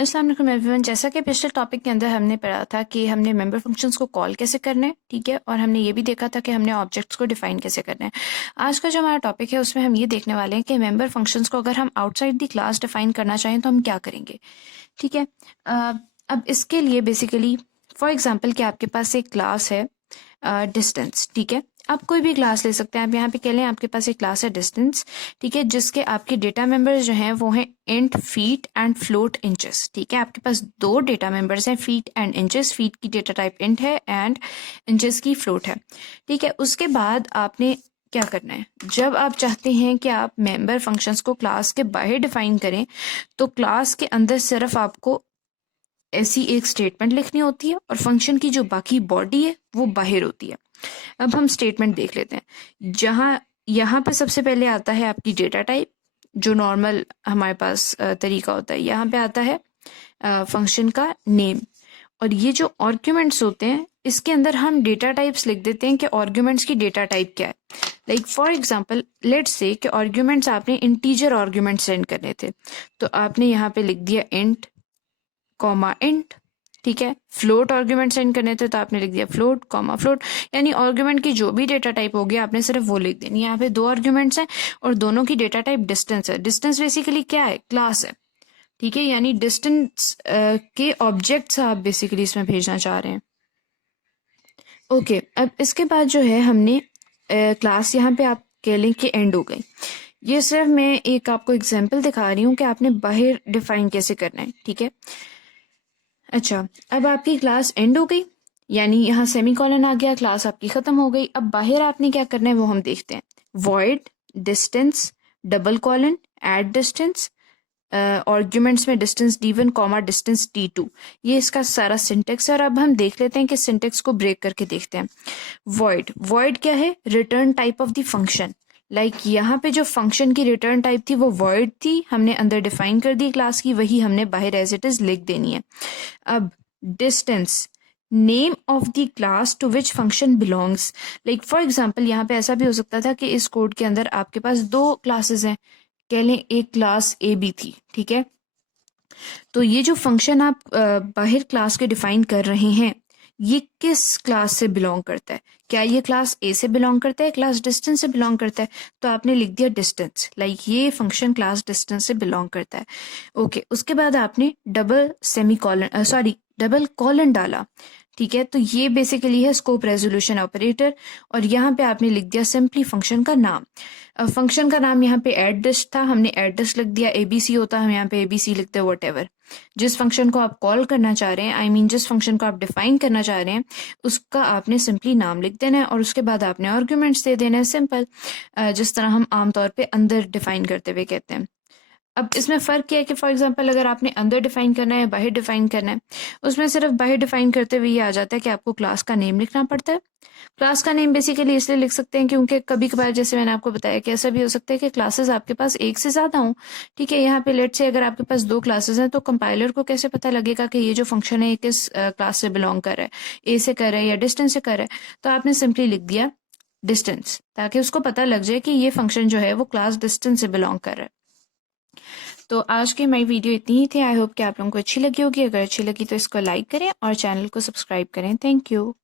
अस्सलाम वालेकुम एवरीवन। जैसा कि पिछले टॉपिक के अंदर हमने पढ़ा था कि हमने मेंबर फंक्शंस को कॉल कैसे करना है, ठीक है, और हमने ये भी देखा था कि हमने ऑब्जेक्ट्स को डिफाइन कैसे करना है। आज का जो हमारा टॉपिक है उसमें हम ये देखने वाले हैं कि मेंबर फंक्शंस को अगर हम आउटसाइड द क्लास डिफाइन करना चाहें तो हम क्या करेंगे, ठीक है। अब इसके लिए बेसिकली फॉर एग्जांपल कि आपके पास एक क्लास है डिस्टेंस, ठीक है। आप कोई भी क्लास ले सकते हैं। आप यहाँ पे कह लें आपके पास एक क्लास है डिस्टेंस, ठीक है, जिसके आपके डेटा मेंबर्स जो हैं वो हैं int, feet and float inches, ठीक है। आपके पास दो डेटा मेंबर्स हैं, फीट एंड इंचेस। फीट की डेटा टाइप इंट है एंड इंचेस की फ्लोट है, ठीक है। उसके बाद आपने क्या करना है, जब आप चाहते हैं कि आप मेंबर फंक्शंस को क्लास के बाहर डिफाइन करें तो क्लास के अंदर सिर्फ आपको ऐसी एक स्टेटमेंट लिखनी होती है और फंक्शन की जो बाकी बॉडी है वो बाहर होती है। अब हम स्टेटमेंट देख लेते हैं। जहाँ यहाँ पे सबसे पहले आता है आपकी डेटा टाइप, जो नॉर्मल हमारे पास तरीका होता है। यहाँ पे आता है फंक्शन का नेम, और ये जो आर्ग्यूमेंट्स होते हैं इसके अंदर हम डेटा टाइप्स लिख देते हैं कि आर्ग्यूमेंट्स की डेटा टाइप क्या है। Like for example let's say कि आर्ग्यूमेंट्स आपने इंटीजर आर्ग्यूमेंट सेंड करने थे, तो आपने यहाँ पे लिख दिया इंट कॉमा इंट, ठीक है। फ्लोट आर्ग्यूमेंट सेंड करने थे तो आपने लिख दिया फ्लोट कॉमा फ्लोट, यानी आर्ग्यूमेंट की जो भी डेटा टाइप होगी आपने सिर्फ वो लिख देनी है। यहाँ पे दो आर्ग्यूमेंट्स हैं और दोनों की डेटा टाइप डिस्टेंस है। डिस्टेंस बेसिकली क्या है, क्लास है, ठीक है, यानी डिस्टेंस के ऑब्जेक्ट्स आप बेसिकली इसमें भेजना चाह रहे हैं। ओके, अब इसके बाद जो है हमने क्लास यहाँ पे आप कह लें कि एंड हो गई। ये सिर्फ मैं एक आपको एग्जाम्पल दिखा रही हूँ कि आपने बाहर डिफाइन कैसे करना है, ठीक है। अच्छा, अब आपकी क्लास एंड हो गई, यानी यहाँ सेमी कॉलन आ गया, क्लास आपकी खत्म हो गई। अब बाहर आपने क्या करना है वो हम देखते हैं। Void distance double colon add distance, arguments में distance d1 comma distance d2, ये इसका सारा सिंटेक्स है। और अब हम देख लेते हैं कि सिंटेक्स को ब्रेक करके देखते हैं। वॉइड, वॉइड क्या है, return type of the function. Like यहाँ पे जो फंक्शन की रिटर्न टाइप थी वो वॉइड थी, हमने अंदर डिफाइन कर दी क्लास की, वही हमने बाहर एज इट इज लिख देनी है। अब distance, name of the class to which function belongs. Like for example यहाँ पे ऐसा भी हो सकता था कि इस कोड के अंदर आपके पास दो क्लासेस हैं, कह लें एक क्लास ए बी थी, ठीक है। तो ये जो फंक्शन आप बाहर क्लास के डिफाइन कर रहे हैं ये किस क्लास से बिलोंग करता है, क्या ये क्लास ए से बिलोंग करता है, क्लास डिस्टेंस से बिलोंग करता है, तो आपने लिख दिया डिस्टेंस। लाइक ये फंक्शन क्लास डिस्टेंस से बिलोंग करता है। ओके, उसके बाद आपने double semi colon double colon डाला, ठीक है। तो ये बेसिकली है स्कोप रेजोल्यूशन ऑपरेटर, और यहाँ पे आपने लिख दिया सिंपली फंक्शन का नाम। फंक्शन का नाम यहाँ पे एड्रेस था, हमने एड्रेस लिख दिया। एबीसी होता हम यहाँ पे एबीसी लिखते हैं, वट एवर। जिस फंक्शन को आप कॉल करना चाह रहे हैं, आई मीन जिस फंक्शन को आप डिफाइन करना चाह रहे हैं उसका आपने सिंपली नाम लिख देना है और उसके बाद आपने आर्ग्यूमेंट्स दे देना है, सिंपल, जिस तरह हम आमतौर पे अंदर डिफाइन करते हुए कहते हैं। अब इसमें फ़र्क क्या है कि फॉर एग्जांपल अगर आपने अंदर डिफाइन करना है बाहर डिफाइन करना है, उसमें सिर्फ बाहर डिफाइन करते हुए ये आ जाता है कि आपको क्लास का नेम लिखना पड़ता है। क्लास का नेम बेसिकली इसलिए लिख सकते हैं क्योंकि कभी कभार जैसे मैंने आपको बताया कि ऐसा भी हो सकता है कि क्लासेस आपके पास एक से ज़्यादा हों, ठीक है। यहाँ पे लेट से अगर आपके पास दो क्लासेस हैं तो कंपाइलर को कैसे पता लगेगा कि ये जो फंक्शन है ये किस क्लास से बिलोंग कर रहा है, ए से कर रहा है या डिस्टेंस से कर रहा है। तो आपने सिंपली लिख दिया डिस्टेंस ताकि उसको पता लग जाए कि ये फंक्शन जो है वो क्लास डिस्टेंस से बिलोंग कर रहा है। तो आज की मेरी वीडियो इतनी ही थी। आई होप कि आप लोगों को अच्छी लगी होगी। अगर अच्छी लगी तो इसको लाइक करें और चैनल को सब्सक्राइब करें। Thank you.